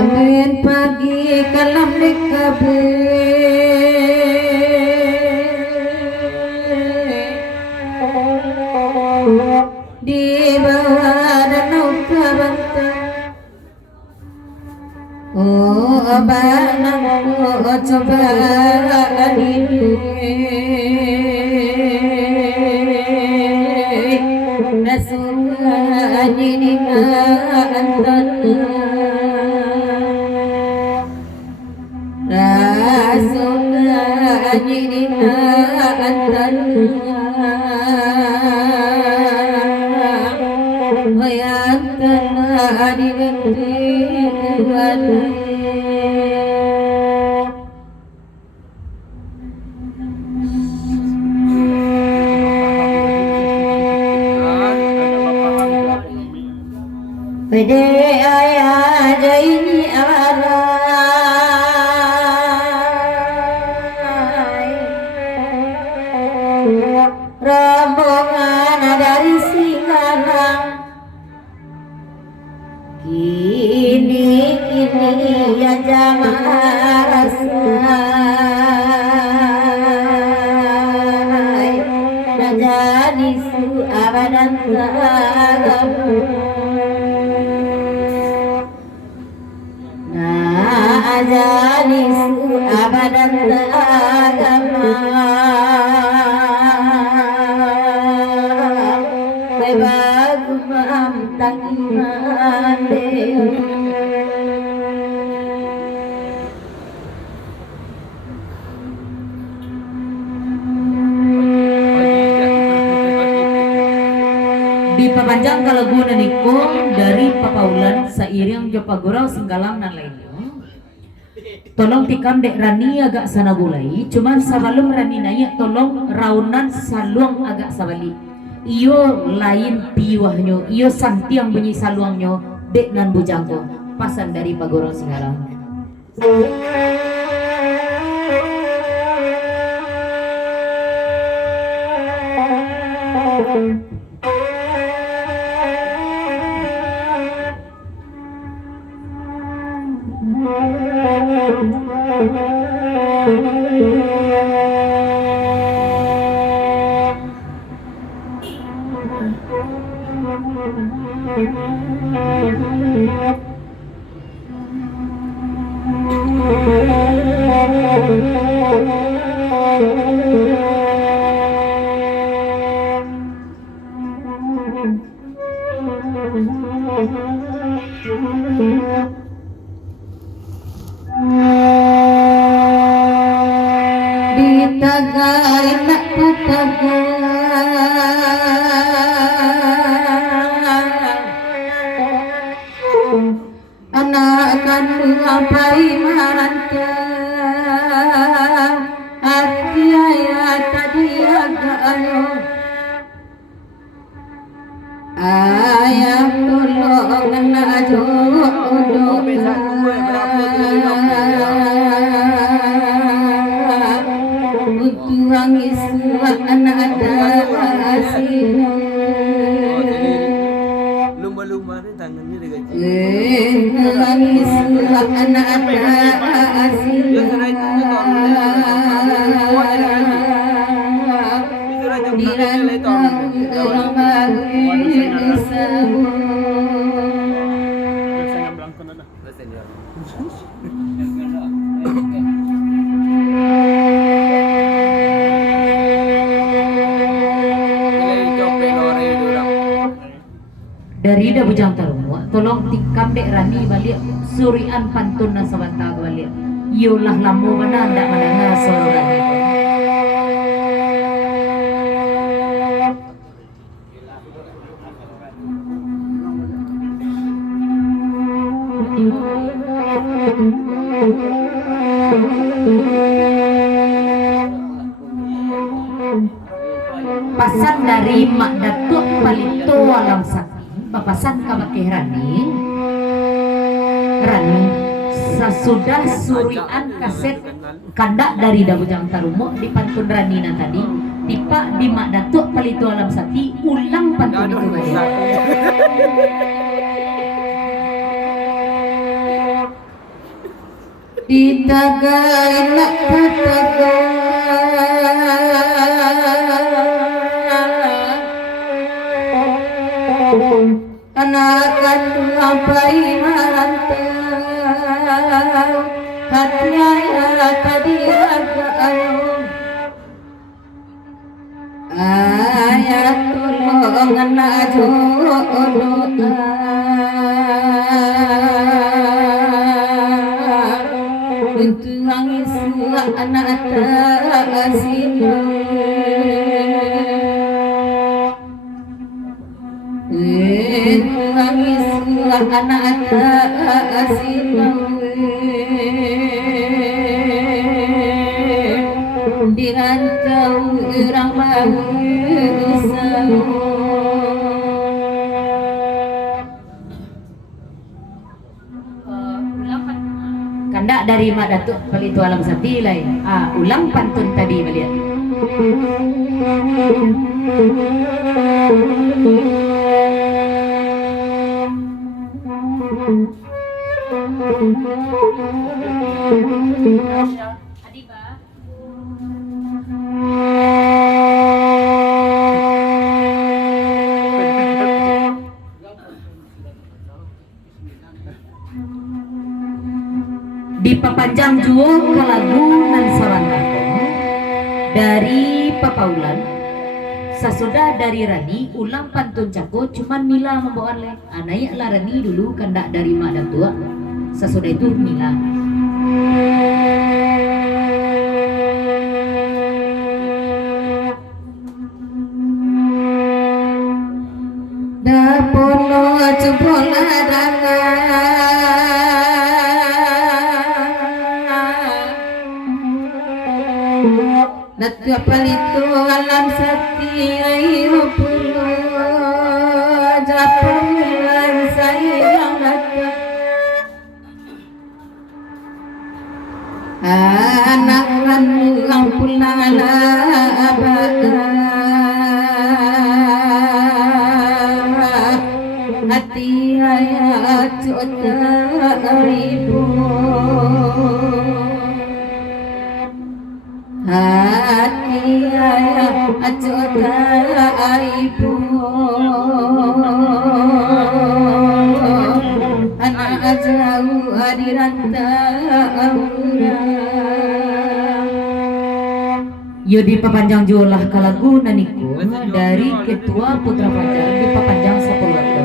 Amin pagi kalam dikabe di bawah danau Kabantang. Oh abanang ko coba ini nasuka ini antan rasuka ini antan hayatan adiwentuan Pede ayah jaini arai rombongan dari Singalang kini ya jamaah rasai jadi su abadan tagamu ajani su abadan agama bebagu mamtang imande di papanjang kalaguna nikung dari papaulan sairing jopagurau singgalang nan lainnya. Tolong tikam dek rani agak sana bulai, cuman sabalum rani naya tolong raunan saluang agak sabali. Iyo lain piwahnya, iyo santiang bunyi saluangnya dek nan bujangko pasan dari pagurau singgalang. Ditagai nak anak kandung apai marantang hati ayah tadi agak ayah tolong anak jodoh butuang iswa anak ada asing lumba-lumba ni tangannya dekat butuang iswa anak ada asing dari dah bujang tarumua tolong tikam dek rani balik surian pantun na sabanta balik yolah lamu mana ndak mendengar suara rani Pasan dari mak datuk palito alam sakti papasan kabake Rani sesudah surian kaset kandak dari Dabujang Tarumo di pantun Ranina tadi tipa di mak datuk palito alam sakti ulang pantun itu tadi. Ditagailak anakan sampai merantau hatinya tadi agak ayat tolong anak jodoh untuk nangis anak terkasih nangis anak terkasih dirantau orang bangsa kandak dari mak datuk palito alam sakti lain ulang pantun tadi melihat di papanjang juo ke lagu nan sawandako dari papaulan sesudah dari Rani ulang pantun cako cuman Mila membawa le naik lah Rani dulu kandak dari mak tua sesudah itu Mila dapono cupola Natua palito alam sakti ayo pulo japalan sayang natua anak lang pulala hati ayat cota ribu hati ayah acota ibu anak jauh adiranta Yodi papanjang jualah kalagu naniku dari ketua Putra Fajar di papanjang 10 waktu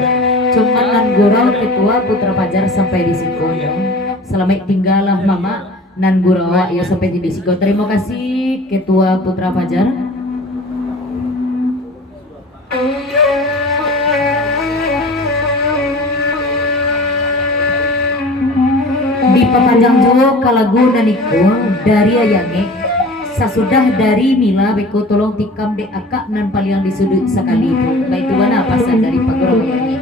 cuman nan gurau ketua Putra Fajar sampai di Sikono selamat tinggallah mama nan gurawa ya sampai di Siko. Terima kasih Ketua Putra Fajar. Di papanjang jo kalagu naniko dari Ayange sesudah dari Mila beko tolong tikam de akak nan paling di sudut sekali itu. Baik itu mana pasan dari Pak Guru Ayange.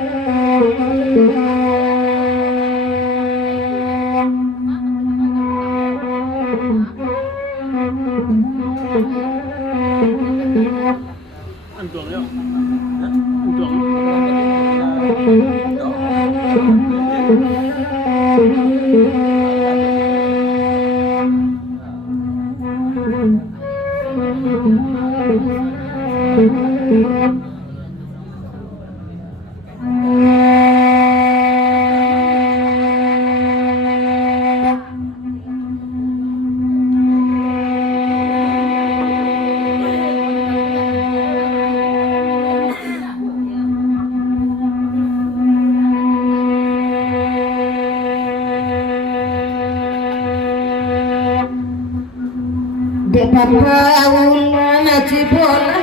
Dek papa ulana cipola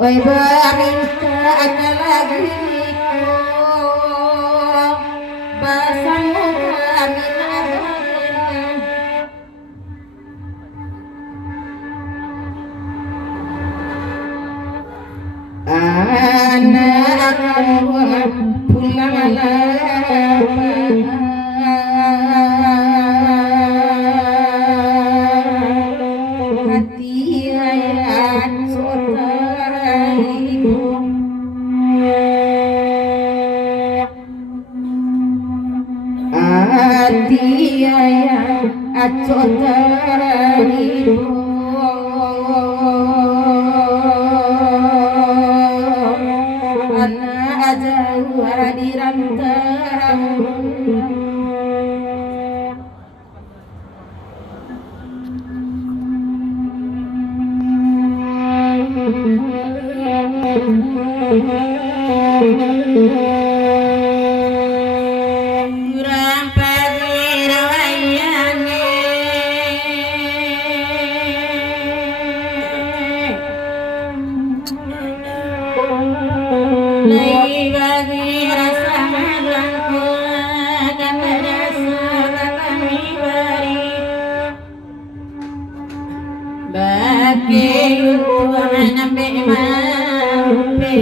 oi ba minta akan lagi basang kami anak pulang hati ayat sotai hati ayat sotai jauh hadiran kurang perwirayane lai bagi rasa magangku akan merasa kami beri bagi Tuhan ambil mampe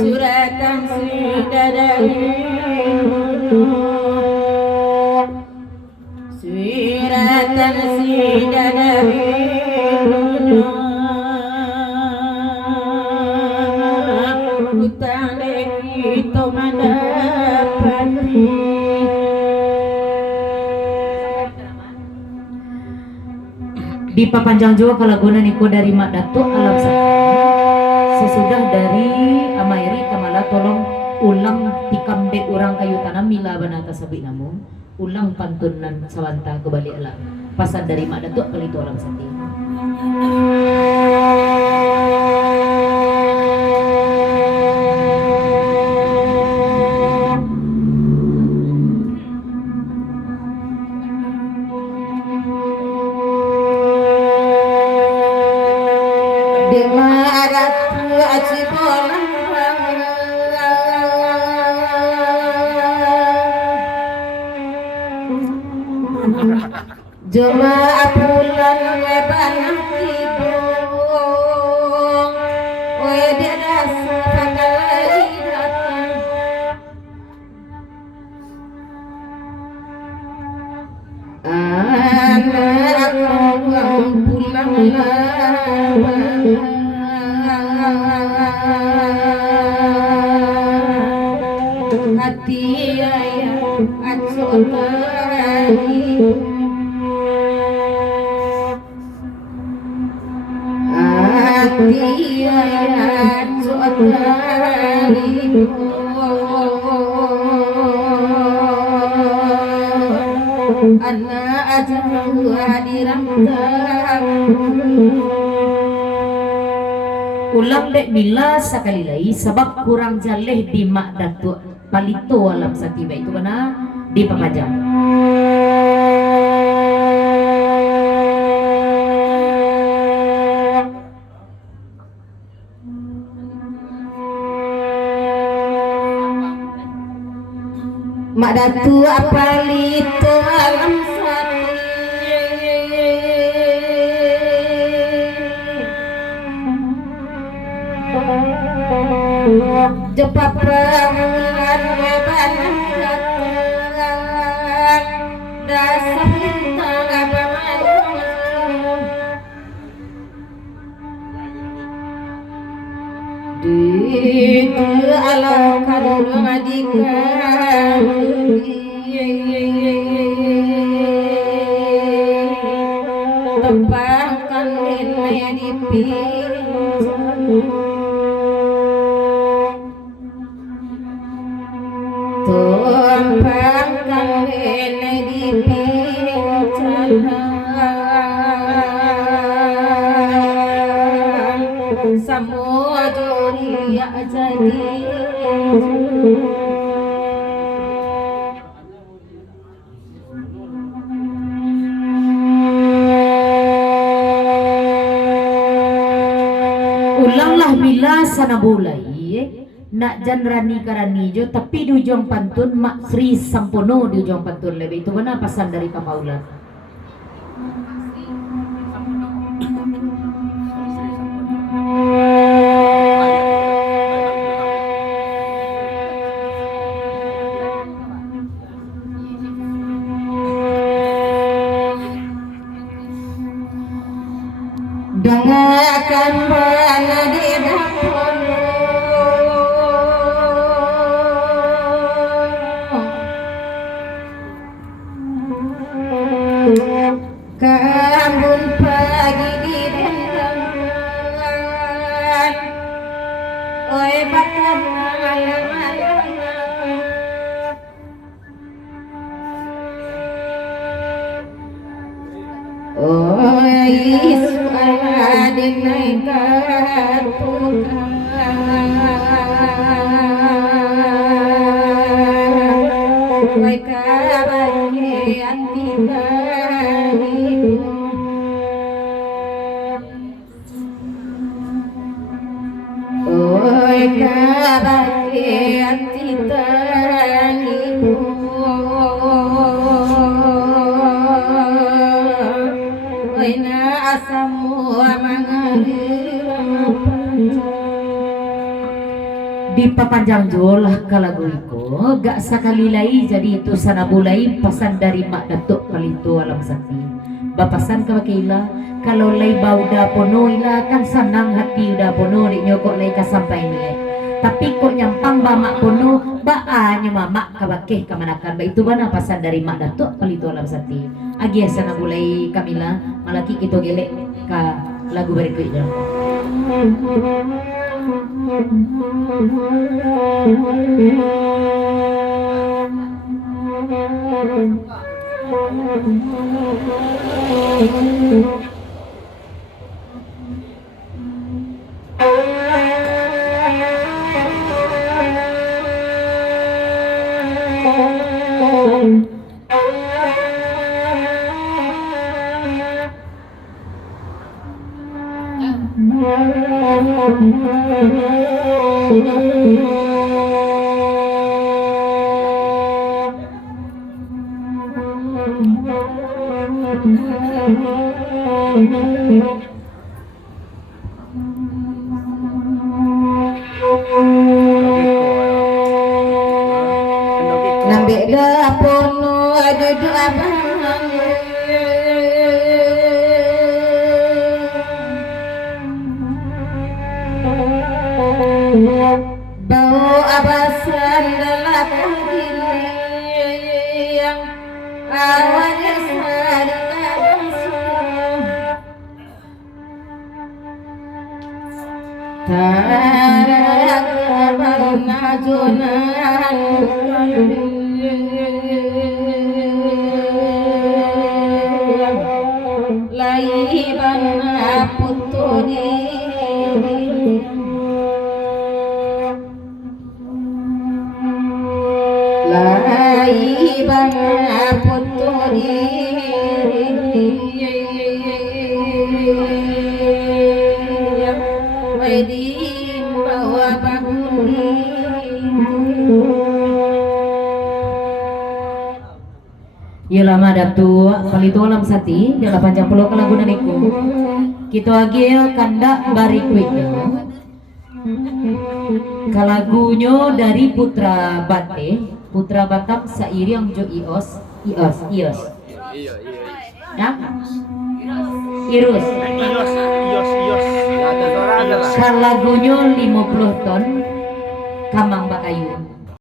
suratan sidadari suratan sidadari utang kita mendapati Di papanjang juga kalagunan niko dari Mak Datuk Alam Sakti. Sesudah dari Amairi Kamala tolong ulang tikam dek orang kayu tanam mila banata sabi namu ulang pantunan sawanta kembali alam pasal dari Mak Datuk Pelito Alam Sakti. Jemaah bulan leban hidung wede dasar pakai datang anak pulang hati ayah acolari hati ayat soalari anak aja hadiran Ulang dek bila sekali lagi sebab kurang jaleh di Mak Datuk Palito Alam Sakti itu mana di Papajang. Mak Datu Palito Alam Sakti Jepat permulaan beban dasar lintang di alam kadang adikan tempatkan ini di pinggir tumpangkan ini di pinggir semua dunia jadi ulanglah bila sana bulai nak jan rani karani jo tapi di ujung pantun mak Sri Sampono di ujung pantun lebih itu mana pesan dari Pak Paulan. Dengarkan bana di dapur Kambun pagi di dendangan Oi bakal Oi suara dinaikkan Oi kabagian tiba Oi kabagian tiba Oi na asamua Di papanjang jolah kalagu iko gak sakali lai jadi itu sana bulai pesan dari mak datuk palitu alam sakti bapasan ke wakila kalau lai bau da pono ila kan senang hati udah pono di nyokok lai kasampai ni tapi kok nyampang ba mak pono ba mamak kabakeh kamanakan ba itu bana pesan dari mak datuk palitu alam sakti agi sana bulai Kamila malaki kita gelek ka lagu berikutnya. Nambik dapono duduk abang bau abasan dalam yang awalnya sadar tarak warna jonan laiban putuni laiban putuni Waidim bawa baguni Ya lama datu palitu alam sati dalam panjang pulau kalagunan iku kita agil kandak barikuitnya kalagunyo dari Putra Bate Putra Batam sairiang jo ios ya Irus kalagunyo 50 ton Kamang Bakayu